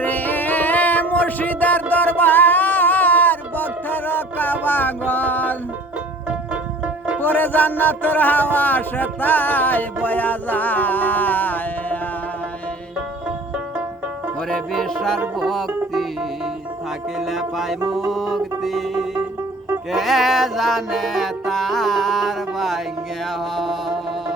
রে মুর্শিদার দরবার বক্তার কাবাগল ওরে জান্নাতের হাওয়া সেতাই বয়া যায়। ওরে বিশ্বাস ভক্তি, থাকিলে পাই মুক্তি। কে জানে তার ভাঙ্গে হয়?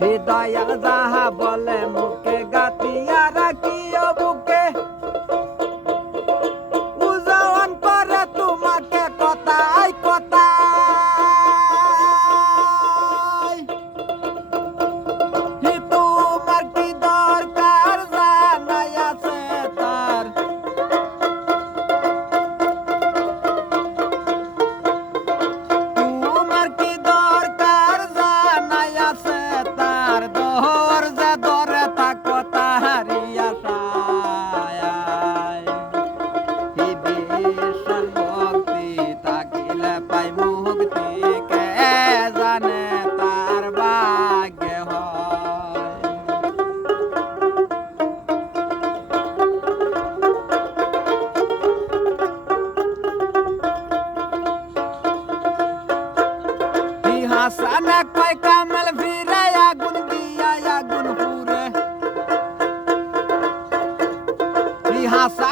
হৃদয় যাহা বলে মুখ আসাটা কয় কামাল ফিরে আগুন দিয়া আগুন পুরে হাসা